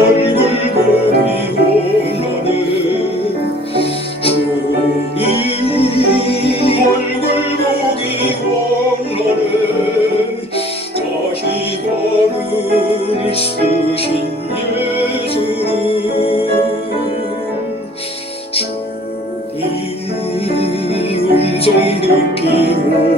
얼굴 보기 그리스도신 예수로 주님 음성 듣기로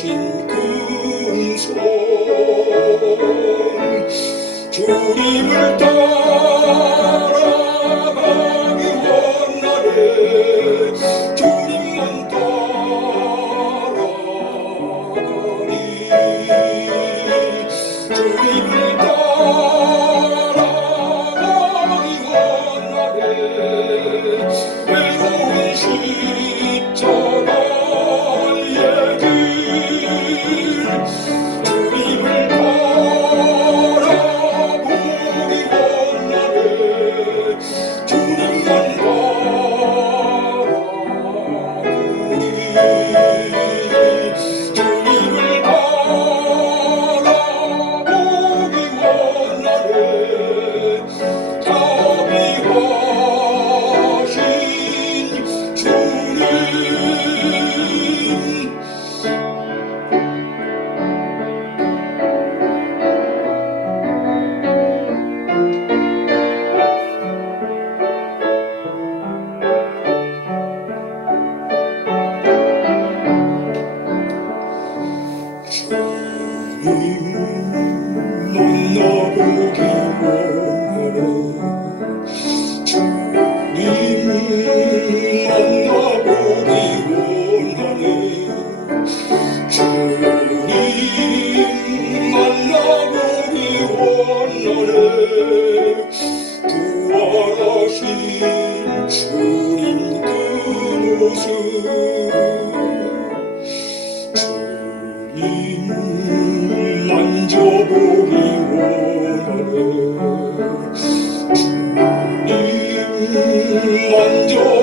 신 금손 주님을 따라 방황하네. Jesus. 만나보기 원하네 주님 만나보기 원하네 부활하신 주님 그 모습 보복이 오너니 완전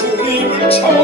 우림을 천년년